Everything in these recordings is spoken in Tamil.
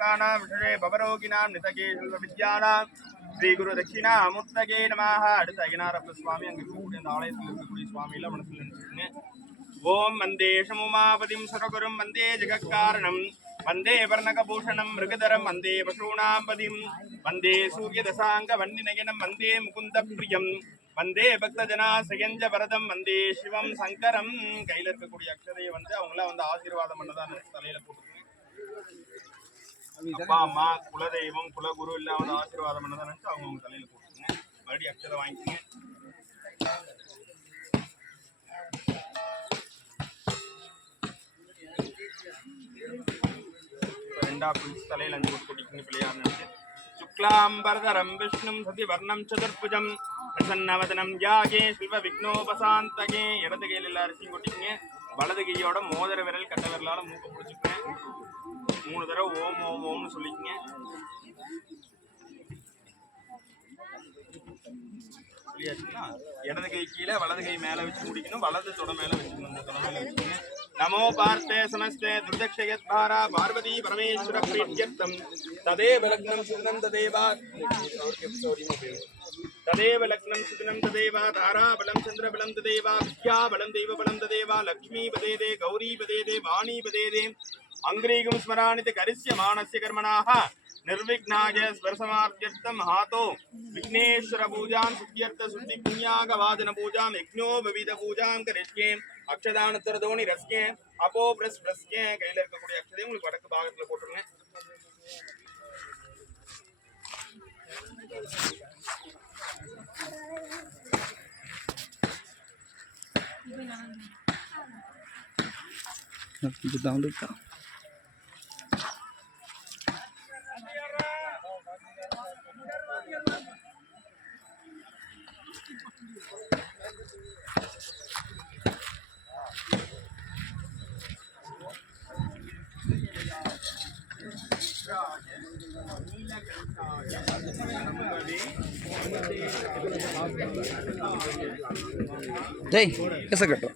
लोकानां विषये भवरोगिणां नितगे विद्यानां श्री गुरु दक्षिणामूर्तगे नमः. அடுத்து ஐயனாரப்ப சுவாமி அங்க இருக்கக்கூடிய அந்த ஆலயத்தில் இருக்கக்கூடிய சுவாமியில மனசுல நினைச்சுங்க. ஓம் வந்தே சமுமாபதிம் சரகுரும் வந்தே ஜெகத்காரணம் வந்தே வர்ணகபூஷணம் மிருகதரம் வந்தே பசூனாம் பதிம் வந்தே சூரிய தசாங்க வன்னிநயனம் வந்தே முகுந்த பிரியம் வந்தே பக்தஜனா சயஞ்ச வரதம் வந்தே சிவம் சங்கரம். கையில இருக்கக்கூடிய அக்ஷதையை வந்து அவங்கள வந்து ஆசீர்வாதம் பண்ணதான் தலையில போட்டுக்கோங்க. அப்பா அம்மா குலதெய்வம் குலகுரு இல்ல வந்து ஆசீர்வாதம் பண்ணதான் நினைச்சு அவங்க தலையில போட்டுக்கோங்க. மறுபடியும் அக்ஷதை வாங்கிக்கோங்க. தலையில 5 போட்டு கொட்டிக்கோங்க. பிள்ளையார் நினைச்சு शुक्लांबरधरं विष्णुं सतिवर्णं चतुर्भुजं प्रसन्नवदनं ध्याये शिव विघ्नोपशान्तये. இடது கையில எல்லாரும் கொட்டிங்க. வலது கையோட மோதிர விரல் கட்ட விரலால மூக்க பிடிச்சிக்கங்க. 3 தடவை ஓம் ஓம் ஓம்னு சொல்லிக்கங்க. இடது கை கீழே வலது கை மேல வச்சு முடிக்கணும். வலது தொட மேல வச்சுக்கணும். இந்த தொட மேல வச்சுக்கங்க. नमो पार्थे समस्ते दुर्दक्षयद्भारा पार्वती परमेश्वर प्रीत्यर्थम तदेव लग्नं सुदिनं तदेव तारा बलं चंद्र बलं तदेव विद्या बलं देव बलं तदेव लक्ष्मी पदेदे गौरी पदेदे वाणी पदेदे अंग्रीगं स्मराणिते करिष्य मानस्य कर्मणाः निर्विघ्नाय स्पर्शमाप्त्यर्थं हातो विघ्नेश्वर पूजां सिद्ध्यर्थ शुद्धि पुण्याग वादन पूजां यज्ञो विविध पूजां करिष्ये. अक्षदानोत्तरदोणि रस्के अपो प्लस प्लस्के கையில இருக்கக்கூடிய அக்ஷதை உங்களுக்கு வடக்கு பாகத்துல போட்டுருங்க. जय कैसा कटो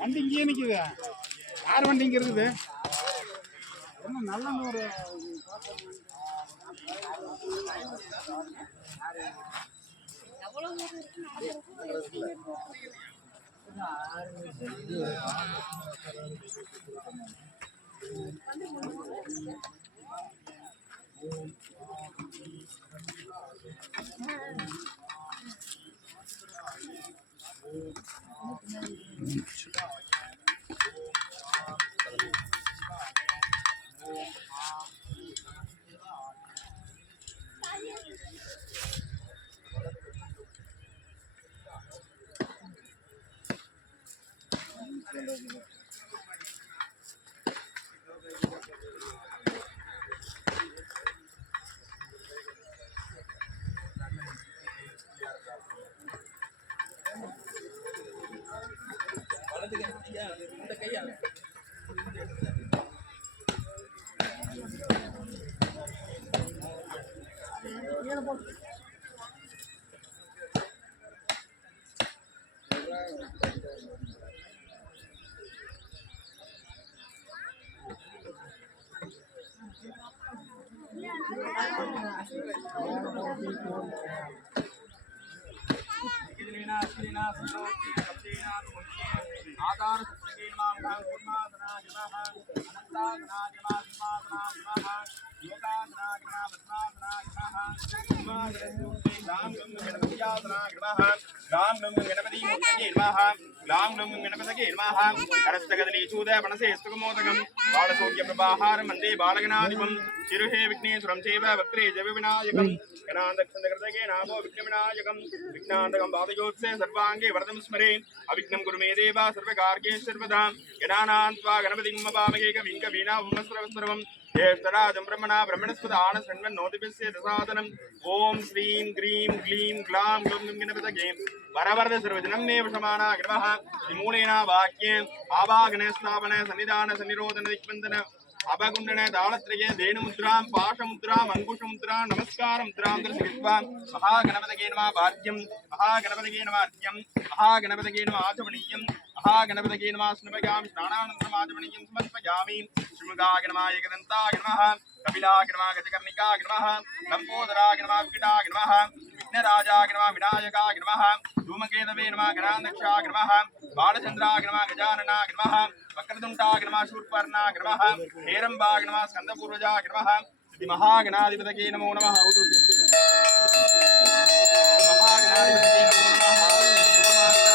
வண்டி இங்கே நிக்குது. யார் வண்டி இங்க இருக்குது? என்ன நல்ல ஒரு वंदे बालगणाधिपं चिरुहे विघ्नेश्वरं चैव वक्त्रे जविनायकं गणान्तकृतगे नामो विघ्नविनायकं विघ्नान्तकं पादयोत्से सर्वाङ्गे वरदं स्मरे अविघ्नं कुरु मे देव सर्वकार्येषु सर्वदां गणानान्त्वा गणपतिं मवामहेकं वीणा उमस्रवस्रवं ज्येष्ठराजं ब्रह्मणस्पद आनशृण्वन्नोतिभिस्य दसादनम् ॐ श्रीं ग्रीं क्लीं ग्लां ग्लौं गणपतये वरवरद सर्वजनं मे वशमाना ग्रवः विमूलेन वाक्ये आवागन स्थापन सन्निधान सन्निरोधन दिक्बन्धन अभगुण्डन दालत्रय धेनुमुद्रां पाशमुद्रां अंकुशमुद्रां नमस्कारमुद्रां दर्शयित्वा महागणपतये नमः वाद्यं महागणपतये नमः अर्घ्यं महागणपतये नमः आचमनीयं महागणपतये नमः स्नपयामि स्नानानन्तरम् आचमनीयं समर्पयामि श्रीमुखाय नमः एकदन्ताय नमः कपिलाय नमः गजकर्णिकाय नमः लम्बोदराय नमः विकटाय नमः विघ्नराजाय नमः विनायकाय नमः धूमकेतवे नमः गणाध्यक्षाय नमः बालचन्द्राय नमः गजाननाय नमः वक्रतुण्डाय नमः शूर्पकर्णाय नमः हेरम्बाय नमः स्कन्दपूर्वजाय नमः श्रीमहागणाधिपतये नमो नमः महागणाधिपतये नमो नमः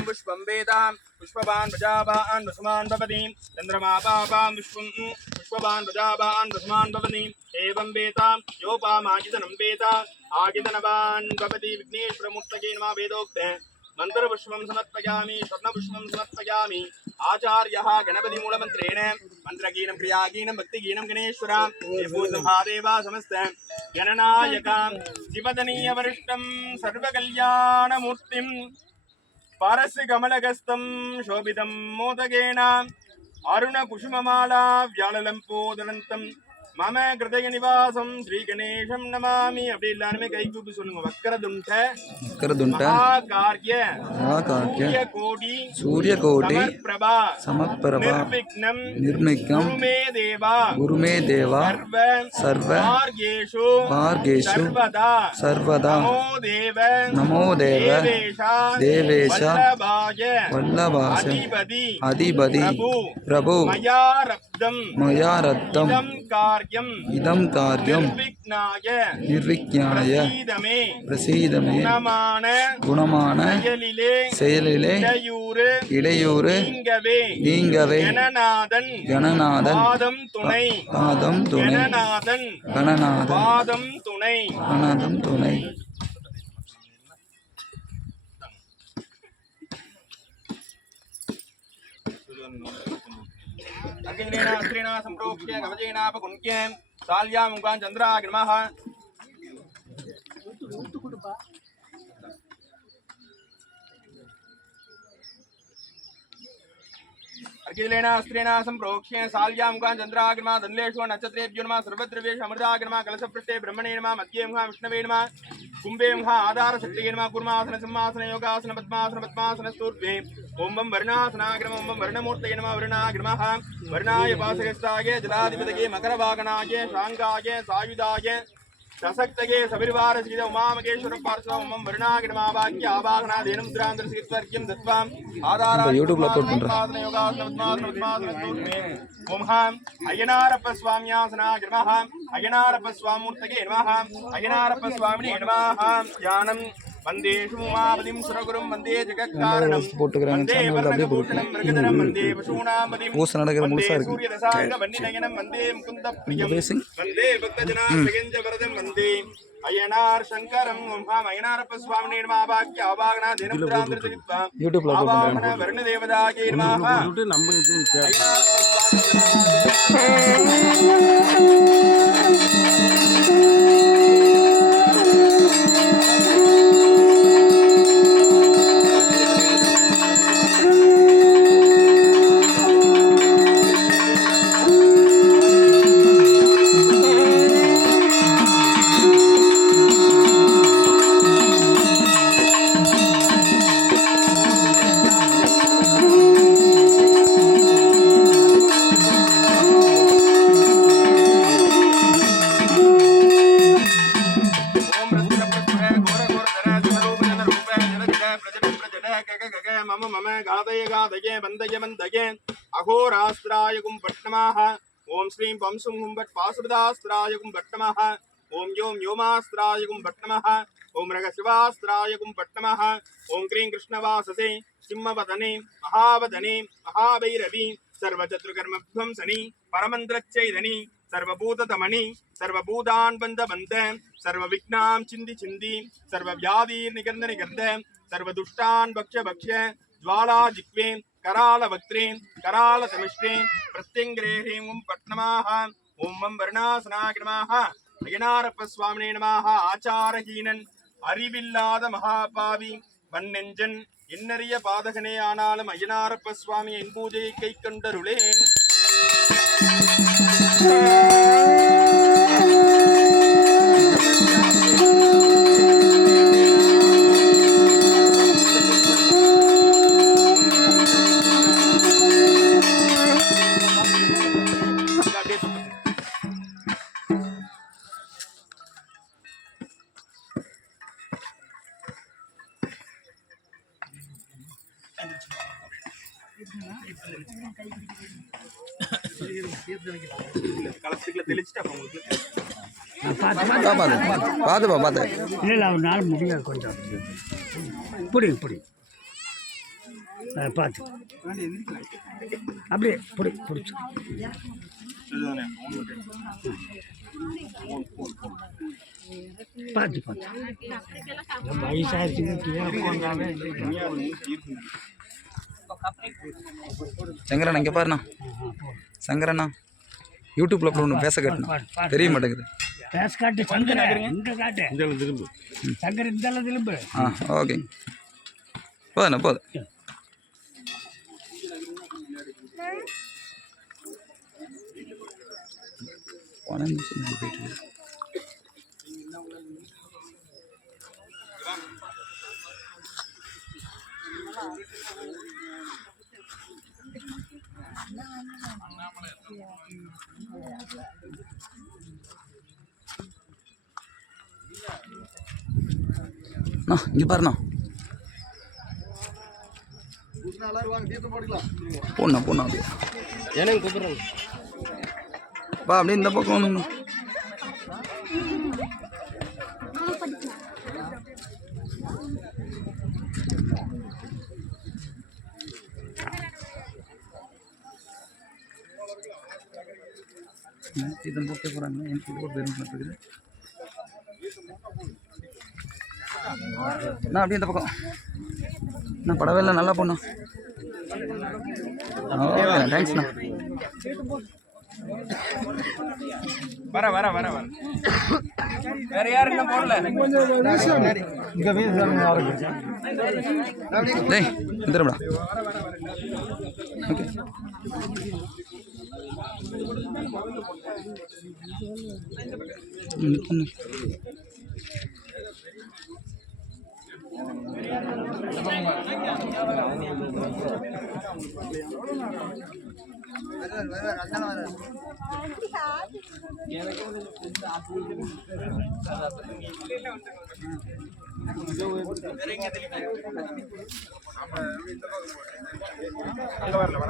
पुष्पं वेदां पुष्पवान् प्रजावान् वसुमान् भवति चन्द्रमा पापां पुष्पवान् प्रजावान् वसुमान् भवति एवं वेदां योपामाजितनं वेदा आगितनवान् भवति विघ्नेश्वरमूर्तये नमः वेदोक्ते मन्त्रपुष्पं समर्पयामि स्वर्णपुष्पं समर्पयामि आचार्यः गणपतिमूलमन्त्रेण मन्त्रगीनं क्रियागीनं भक्तिगीनं गणेश्वरां महादेवा समस्त गणनायकां शिवदनीयवरिष्ठं सर्वकल्याणमूर्तिं पारस्य कमलगस्तं शोभितं मोदकेन अरुणकुसुममाला व्याललम्पोदरन्तं मम हृदय निवासं श्री गणेशं नमामि அப்படி எல்லாரும் கை கூப்பி சொல்லுங்க வக்கரதுண்ட மகாகார்ய சூரியகோடி சமப்பிரபா நிர்விக்னம் குருமே தேவா சர்வ மார்கேஷு சர்வதா நமோ தேவ தேவேஷ வல்லபாஷ அதிபதி பிரபு மயா ரத்தம் இதம் காரியம் நிர்விக்ஞாய பிரசீதமே குணமான செயலிலே இடையூறு நீங்கவே கணநாதன் பாதம் துணை கணநாதன் பாதம் துணை अग्निना स्त्रीना संप्रोक्ष्य गवजेनापकुण्क्य साल्यां मुखान् चन्द्राय नमः अर्घ्यलेना स्त्रीना संप्रोक्ष्य साल्यां मुखान् चन्द्राय नमः दण्डेषु नक्षत्रेभ्यो नमः सर्वद्रव्येषु अमृताय नमः कलशपृष्ठे ब्रह्मणे नमः मध्ये नमः विष्णवे नमः कुंभे नमः आधारशक्तिये नमः कूर्मासन सिंहासन योगासन पद्मासन स्तूर्भे ओम बम वर्णासनाग्रम ओम बम वर्णमूर्तये नमः वर्णाय नमः वर्णाय पाशगस्ताय जलाधिपतये मकरवागनाय शांगाय सायुधाय सशक्तये सविर्वार श्री उमामकेश्वर पार्श्व ओम वर्णाय नमः वाक्य आवाहना धेनुमुद्रांतर श्रीत्वर्क्यं दत्वा आधाराय यूट्यूब ला अपलोड पண்றேன் योगासन पद्मासन स्तूर्भे ओम हम अय्यनारप्प स्वाम्यासनाय नमः अय्यनारप्प स्वामूर्तये नमः अय्यनारप्प स्वामिने नमः ज्ञानं वंदे शुमावदिं सुरगुरुं वंदे जगत्कारणं वंदे वर्णभूषणं मृगधरं वंदे पशूनामदिं वंदे सूर्यदशांग वन्निनयनं वंदे मुकुन्दप्रियं वंदे भक्तजनासगञ्ज वरदं वंदे अय्यनार शंकरं ओम हम अय्यनारप्प स्वामिने नमः वाक्य आवाहना धेनुमुद्रांतर श्रीत्वा आवाहना वर्णदेवताये नमः गादय गादये बन्दय बन्दये अघोरास्त्राय गुम्फट् नमः ओम श्रीं वंशुं गुम्फट् पाशुपदास्त्राय गुम्फट् नमः ओम यों व्योमास्त्राय गुम्फट् नमः ओम मृगशिवास्त्राय गुम्फट् नमः ओम क्रीं कृष्णवाससे सिंहवदने महावदने महाभैरवी सर्वचतुर्कर्मध्वंसनि परमन्त्रच्चैदनि सर्वभूततमनि सर्वभूतान् बन्ध सर्वविघ्नां चिन्ति चिन्ति सर्वव्याधिर्निगन्ध निगन्ध सर्वदुष्टान् भक्ष्य भक्ष्य ज्वालाजिह्वे करालवक्त्रे करालसमिष्टे प्रत्यङ्ग्रे ह्रीं ॐ पट्नमाः ॐ वं वर्णासनाय नमः अयनारप्पस्वामिने नमः ஆச்சாரஹீனன் அறிவில்லாத மகாபாவி வன்னெஞ்சன் இன்னறிய பாதகனே ஆனாலும் அய்யனாரப்ப சுவாமி என் பூஜையை கை கண்டருளேன் கலத்துக்குள்ள தெளிச்சிட்டு அப்ப உங்களுக்கு பார்த்து இல்லை ஒரு நாள் முடியாது கொஞ்சம் பிடி பார்த்து அப்படியே பிடிச்சி பார்த்து வயசாயிருச்சுங்க சங்கரண்ணா இங்கே பாருண்ணா சங்கரண்ணா யூடியூப்ல ஒன்று பேச காட்டுண்ணா தெரிய மாட்டேங்குது பேச காட்டு சங்கர இங்கே காட்டு திரும்ப சங்கர இந்த திரும்ப ஓகே போதுண்ணா போதும் போயிட்டு இங்கே பாருண்ணா போண்ணா அப்படியே எனக்கு கூப்பிடுறேன் பா அப்படியே இந்த பக்கம் வந்துங்கண்ணா இதன் போட்டே போகிறாங்க எனக்கு கூட பெருமைப்பட்டுருக்குது நான் அப்படியே இந்த பக்கம் நான் படவே இல்லை நல்லா போண்ணா ஓகே தேங்க்ஸ்ண்ணா வர வேற யாரும் என்ன போடல டேய் வந்துடும்டா ஓகே வரல